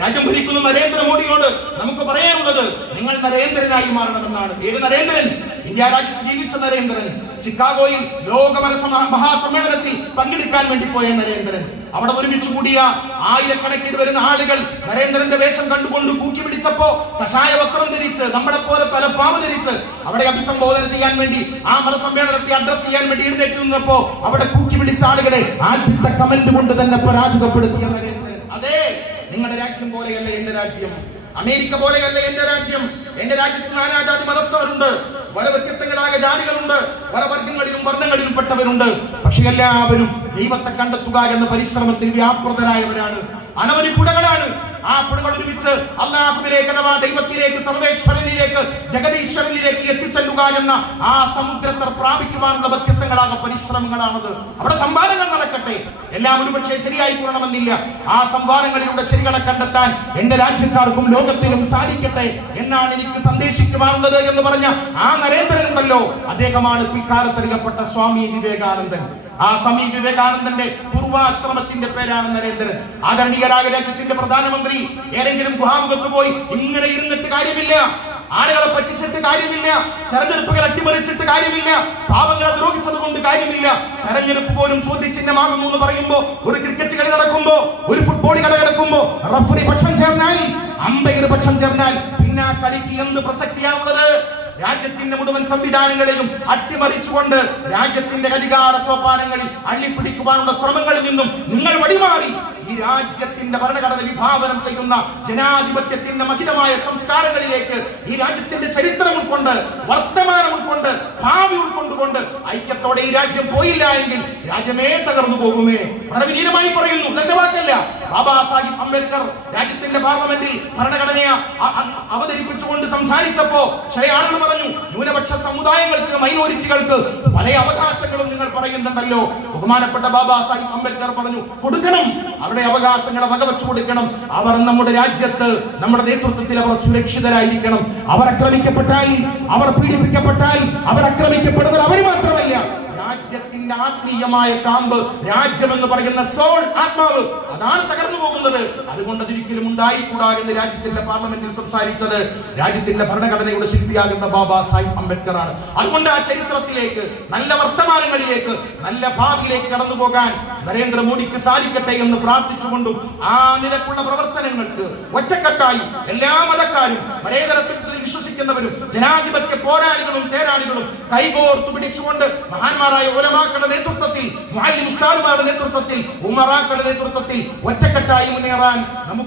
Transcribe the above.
രാജ്യം ഭരിക്കുന്ന നരേന്ദ്രമോദിയോട് നമുക്ക് പറയാനുള്ളത് നിങ്ങൾ നരേന്ദ്രനായി മാറണമെന്നാണ്. ഏത് നരേന്ദ്രൻ? ഇന്ത്യ രാജ്യത്ത് ജീവിച്ച നരേന്ദ്രൻ, ചിക്കാഗോയിൽ ലോക മഹാസമ്മേളനത്തിൽ പങ്കെടുക്കാൻ വേണ്ടി പോയ നരേന്ദ്രൻ, അവിടെ ഒരുമിച്ച് കൂടിയ ആയിരക്കണക്കിന് വരുന്ന ആളുകൾ നരേന്ദ്രന്റെ വേഷം കണ്ടുകൊണ്ട് കൂക്കി പിടിച്ചപ്പോ കഷായ വസ്ത്രം ധരിച്ച് നമ്മളെ പോലെ തലപ്പാവ് ധരിച്ച് അവിടെ അഭിസംബോധന ചെയ്യാൻ വേണ്ടി ആ മതസമ്മേളനത്തെ അഡ്രസ് ചെയ്യാൻ വേണ്ടി എഴുന്നേറ്റ് നിന്നപ്പോ അവിടെ കൂക്കി പിടിച്ച ആളുകളെ ആദ്യത്തെ കമന്റ് കൊണ്ട് തന്നെ പരാജയപ്പെടുത്തിയ നരേന്ദ്രൻ. അതെ, നിങ്ങളുടെ രാജ്യം പോലെയല്ല എന്റെ രാജ്യം, അമേരിക്ക പോലെയല്ല എന്റെ രാജ്യം. എന്റെ രാജ്യത്ത് നാനാജാതി മതസ്ഥരുണ്ട്, പല വ്യത്യസ്തങ്ങളായ ജാതികളുണ്ട്, പല വർഗങ്ങളിലും വർണ്ണങ്ങളിലും പെട്ടവരുണ്ട്. പക്ഷെ എല്ലാവരും ദൈവത്തെ കണ്ടെത്തുക എന്ന പരിശ്രമത്തിൽ വ്യാപൃതരായവരാണ്. അനവധി പുഴകളാണ്. ആ പുഴകൾ ഒരുമിച്ച് അല്ലാഹുവിലേക്ക് അഥവാ ദൈവത്തിലേക്ക്, സർവേശ്വരനിലേക്ക്, ജഗദീശ്വരനിലേക്ക് എത്തിച്ചെല്ലുക എന്ന ആ സമുദ്രത്തെ പ്രാപിക്കുവാനുള്ള വ്യത്യസ്തങ്ങളായ പരിശ്രമങ്ങളാണത്. അവിടെ സംവാദങ്ങൾ നടക്കട്ടെ, എല്ലാം ഒരുപക്ഷെ ശരിയായി കൊള്ളണമെന്നില്ല. ആ സംവാദങ്ങളിലൂടെ ശരികളെ കണ്ടെത്താൻ എന്റെ രാജ്യക്കാർക്കും ലോകത്തിലും സാധിക്കട്ടെ എന്നാണ് എനിക്ക് സന്ദേശിക്കുവാനുള്ളത് എന്ന് പറഞ്ഞ ആ നരേന്ദ്രനുണ്ടല്ലോ, അദ്ദേഹമാണ് പിൽക്കാലത്തറിയപ്പെട്ട സ്വാമി വിവേകാനന്ദൻ. ആ സ്വാമി വിവേകാനന്ദന്റെ പൂർവാശ്രമത്തിന്റെ പേരാണ് നരേന്ദ്രൻ. ആദരണീയരായ രാജ്യത്തിന്റെ പ്രധാനമന്ത്രി ഏതെങ്കിലും ഗുഹാമുഖത്ത് പോയി ഇങ്ങനെ ഇരുന്നിട്ട് കാര്യമില്ല, ആളുകളെ പറ്റിച്ചിട്ട് കാര്യമില്ല, തെരഞ്ഞെടുപ്പുകൾ അട്ടിമറിച്ചിട്ട് കാര്യമില്ല, പാവങ്ങളെ ദ്രോഹിച്ചത് കൊണ്ട് കാര്യമില്ല. തെരഞ്ഞെടുപ്പ് പോലും ചോദ്യചിഹ്നമാകുന്നു എന്ന് പറയുമ്പോ, ഒരു ക്രിക്കറ്റ് കളി നടക്കുമ്പോ, ഒരു ഫുട്ബോൾ കളി നടക്കുമ്പോ റഫറി പക്ഷം ചേർന്നാൽ, അമ്പയർ പക്ഷം ചേർന്നാൽ പിന്നെ ആ കളിക്ക് എന്ത് പ്രസക്തിയാവുന്നത്? രാജ്യത്തിന്റെ മുഴുവൻ സംവിധാനങ്ങളെയും അട്ടിമറിച്ചുകൊണ്ട് രാജ്യത്തിന്റെ അധികാര സോപാനങ്ങളിൽ അള്ളിപ്പിടിക്കുവാനുള്ള ശ്രമങ്ങളിൽ നിന്നും നിങ്ങൾ വഴിമാറി ഈ രാജ്യത്തിന്റെ ഭരണഘടന വിഭാവനം ചെയ്യുന്ന ജനാധിപത്യത്തിന്റെ മഹിതമായ സംസ്കാരങ്ങളിലേക്ക് ഈ രാജ്യത്തിന്റെ ചരിത്രം ഉൾക്കൊണ്ട്, വർത്തമാനം ഉൾക്കൊണ്ട്, ഭാവി ഉൾക്കൊണ്ടുകൊണ്ട് ഐക്യത്തോടെ ഈ രാജ്യം പോയില്ല എങ്കിൽ രാജ്യമേ തകർന്നു പോകുമേ. വളരെ വിനീതമായി പറയുന്നു, എന്റെ വാക്കല്ല. ബാബാ സാഹിബ് അംബേദ്കർ രാജ്യത്തിന്റെ പാർലമെന്റിൽ ഭരണഘടനയെ അവതരിപ്പിച്ചുകൊണ്ട് സംസാരിച്ചപ്പോ ചില ആളുകൾ പറഞ്ഞു, ന്യൂനപക്ഷ സമുദായങ്ങൾക്ക്, മൈനോറിറ്റികൾക്ക് പല അവകാശങ്ങളും നിങ്ങൾ പറയുന്നുണ്ടല്ലോ. ബഹുമാനപ്പെട്ട ബാബാ സാഹിബ് അംബേദ്കർ പറഞ്ഞു, കൊടുക്കണം, അവരുടെ അവകാശങ്ങളെ വകവെച്ചു കൊടുക്കണം. അവർ നമ്മുടെ രാജ്യത്ത്, നമ്മുടെ നേതൃത്വത്തിൽ അവർ സുരക്ഷിതരായിരിക്കണം. അവർ ആക്രമിക്കപ്പെട്ടാൽ, അവർ പീഡിപ്പിക്കപ്പെട്ടാൽ, അവർ ആക്രമിക്കപ്പെടുന്നത് അവർ മാത്രമല്ല, രാജ്യത്തിന്റെ ആത്മീയമായ കാമ്പ്, രാജ്യം എന്ന് പറയുന്ന സോൾ, ആത്മാവ്, അതാണ് തകർന്നു പോകുന്നത്. അതുകൊണ്ട് അതൊരിക്കലും ഉണ്ടായിക്കൂടാ എന്ന് രാജ്യത്തിന്റെ പാർലമെന്റിൽ സംസാരിച്ചത് രാജ്യത്തിന്റെ ഭരണഘടനയുടെ ശില്പിയാകുന്ന ബാബാ സാഹിബ് അംബേദ്കർ ആണ്. അതുകൊണ്ട് ആ ചരിത്രത്തിലേക്ക്, നല്ല വർത്തമാനങ്ങളിലേക്ക്, നല്ല ഭാവിയിലേക്ക് കടന്നു പോകാൻ നരേന്ദ്രമോദിക്ക് സാധിക്കട്ടെ എന്ന് പ്രാർത്ഥിച്ചുകൊണ്ടും ആ നിലക്കുള്ള പ്രവർത്തനങ്ങൾക്ക് ഒറ്റക്കെട്ടായി എല്ലാ മതക്കാരും, മതേതരത്വത്തിൽ വിശ്വസിക്കുന്നവരും, ജനാധിപത്യ പോരാളികളും തേരാളികളും കൈകോർത്തു പിടിച്ചുകൊണ്ട് മഹാന്മാരായ ഉലമാക്കളുടെ നേതൃത്വത്തിൽ, മുഅല്ലിം ഉസ്താദുമാരുടെ നേതൃത്വത്തിൽ, ഉമറാക്കളുടെ നേതൃത്വത്തിൽ ഒറ്റക്കെട്ടായി മുന്നേറാൻ നമുക്ക്